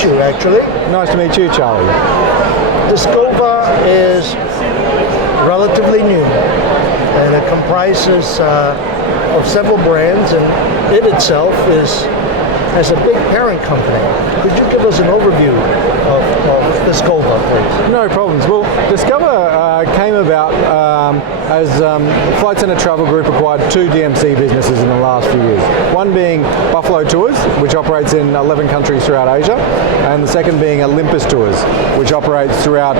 meet you, actually. Nice to meet you, Charlie. Discova is relatively new, and it comprises of several brands, and it itself has a big parent company. Could you give us an overview of Discova, please? No problems. Well, Discova came about as Flight Centre Travel Group acquired two DMC businesses in the last few years. One being Buffalo Tours, which operates in 11 countries throughout Asia, and the second being Olympus Tours, which operates throughout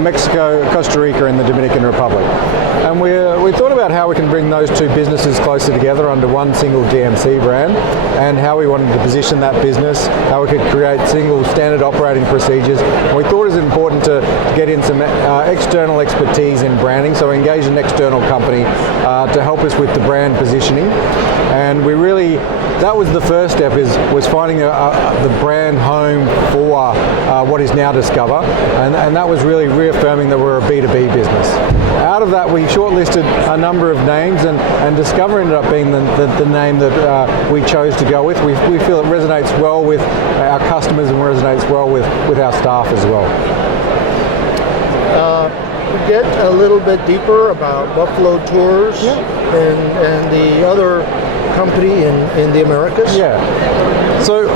Mexico, Costa Rica, and the Dominican Republic. And we thought about how we can bring those two businesses closer together under one single DMC brand, and how we wanted to position that business, how we could create single standard operating procedures. And we thought it was important to get in some external expertise in branding, so we engaged an external company to help us with the brand positioning. And that was the first step, was finding the brand home for what is now Discova, and that was really reaffirming that we're a B2B business. Out of that, we shortlisted a number of names, and Discova ended up being the name that we chose to go with. We feel it resonates well with our customers and resonates well with our staff as well. Get a little bit deeper about Buffalo Tours and the other company in the Americas. Yeah. So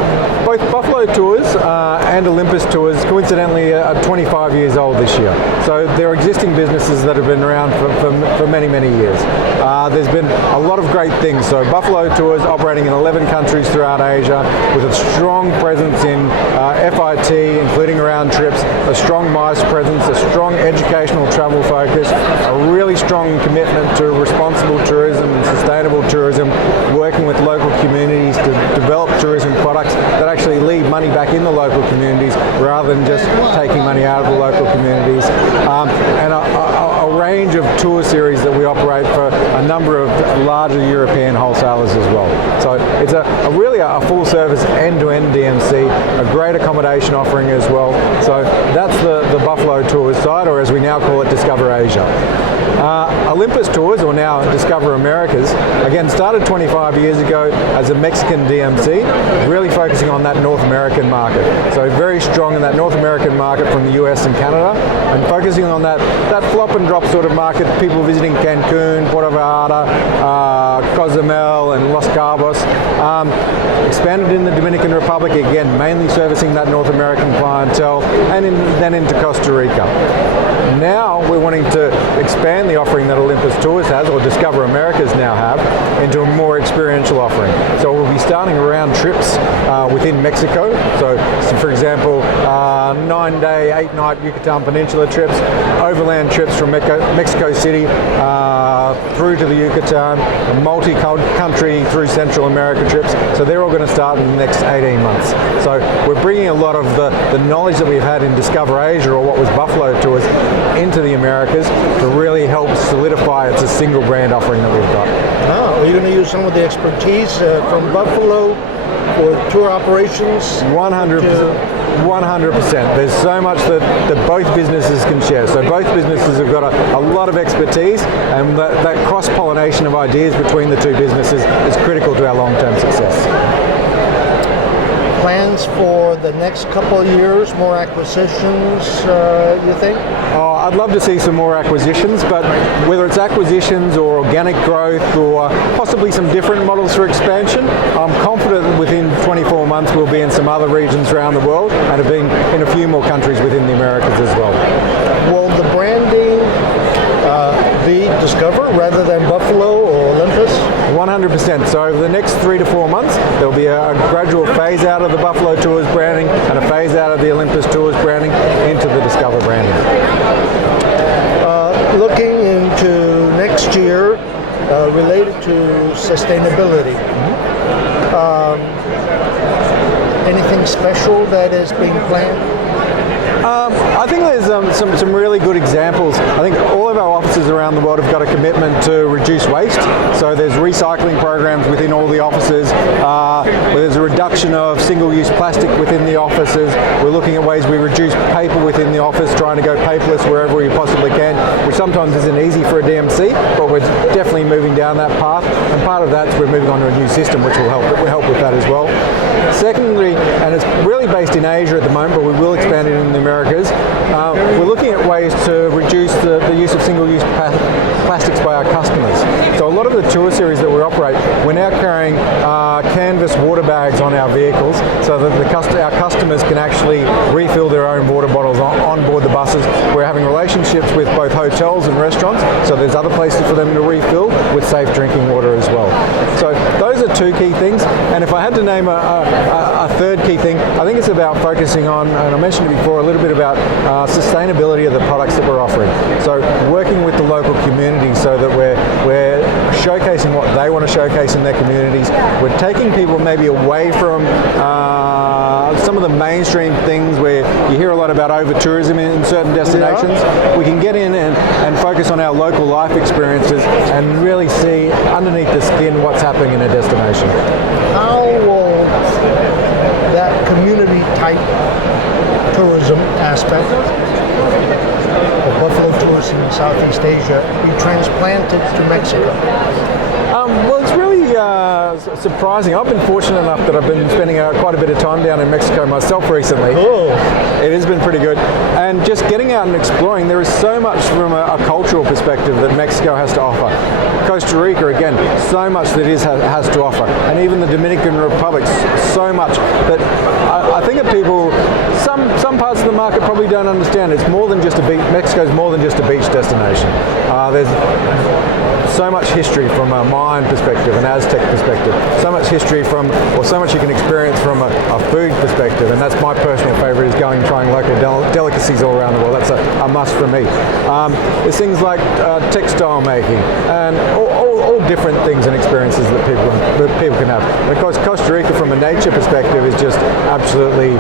both Buffalo Tours and Olympus Tours coincidentally are 25 years old this year. So they're existing businesses that have been around for many, many years. There's been a lot of great things. So Buffalo Tours operating in 11 countries throughout Asia with a strong presence in FIT, including around trips, a strong MICE presence, a strong educational travel focus, a really strong commitment to responsible tourism and sustainable tourism, working with local communities to develop tourism products that actually leave money back in the local communities rather than just taking money out of the local communities, and a range of tour series that we operate for a number of larger European wholesalers as well. So it's really a full service end-to-end DMC, a great accommodation offering as well. So that's the Buffalo Tours side, or as we now call it, Discover Asia. Olympus Tours, or now Discover Americas, again started 25 years ago as a Mexican DMC, really focusing on that North American market. So very strong in that North American market from the US and Canada, and focusing on that flop and drop sort of market, people visiting Cancun, Puerto Vallarta, Cozumel and Los Cabos. Expanded in the Dominican Republic, again mainly servicing that North American clientele, and then into Costa Rica. Now we're wanting to expand the offering that Olympus Tours has, or Discover Americas now have, into a more experiential offering. So we'll be starting around trips within Mexico. So for example, 9-day, 8-night Yucatan Peninsula trips, overland trips from Mexico City through to the Yucatan, multi-country through Central America trips. So they're all going to start in the next 18 months. So we're bringing a lot of the knowledge that we've had in Discover Asia, or what was Buffalo Tours, into the Americas to really help solidify it's a single brand offering that we've got. Are you going to use some of the expertise from Buffalo for tour operations? 100%. There's so much that both businesses can share. So both businesses have got a lot of expertise, and that cross-pollination of ideas between the two businesses is critical to our long-term success. Plans for the next couple of years, more acquisitions, you think? I'd love to see some more acquisitions, but whether it's acquisitions or organic growth or possibly some different models for expansion, I'm confident that within 24 months we'll be in some other regions around the world and have been in a few more countries within the Americas as well. Will the branding be Discover rather than Buffalo or Olympus? 100%. So over the next 3 to 4 months, there'll be a gradual phase out of the Buffalo Tours branding and a phase out of the Olympus Tours branding into the Discover branding. Looking into next year, related to sustainability, anything special that is being planned? I think there's some really good examples. I think all of our offices around the world have got a commitment to reduce waste. So there's recycling programs within all the offices. There's a reduction of single-use plastic within the offices. We're looking at ways we reduce paper within the office, trying to go paperless wherever we possibly can, which sometimes isn't easy for a DMC, but we're definitely moving down that path. And part of that is we're moving on to a new system, which will help with that as well. Secondly, and it's really based in Asia at the moment, but we will expand it in the Americas, we're looking at ways to reduce the use of single-use plastics by our customers. So a lot of the tour series that we operate, we're now carrying canvas water bags on our vehicles so that our customers can actually refill their own water bottles on board the buses. We're having relationships with both hotels and restaurants, so there's other places for them to refill with safe drinking water as well. So those are two key things, and if I had to name a third key thing, I think it's about focusing on, and I mentioned it before, a little bit about sustainability of the products that we're offering. So working with the local community so that we're showcasing what they want to showcase in their communities. We're taking people maybe away from some of the mainstream things where you hear a lot about over-tourism in certain destinations. We can get in and focus on our local life experiences and really see underneath the skin what's happening in a destination. How will that community type tourism aspect of Buffalo tourists in Southeast Asia be transplanted to Mexico? Well, it's really surprising. I've been fortunate enough that I've been spending quite a bit of time down in Mexico myself recently. Oh. It has been pretty good. And just getting out and exploring, there is so much from a cultural perspective that Mexico has to offer. Costa Rica, again, so much that it has to offer. And even the Dominican Republic, so much. But I think that people, some parts of the market probably don't understand. It's more than just a beach. Mexico's more than just a beach destination. There's so much history from a Mayan perspective, an Aztec perspective, so much history so much you can experience from a food perspective, and that's my personal favourite, is going and trying local delicacies all around the world. That's a must for me. There's things like textile making and all different things and experiences that people can have. And of course, Costa Rica from a nature perspective is just absolutely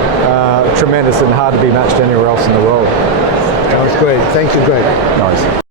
tremendous and hard to be matched anywhere else in the world. That was great. Thank you, Greg. Nice.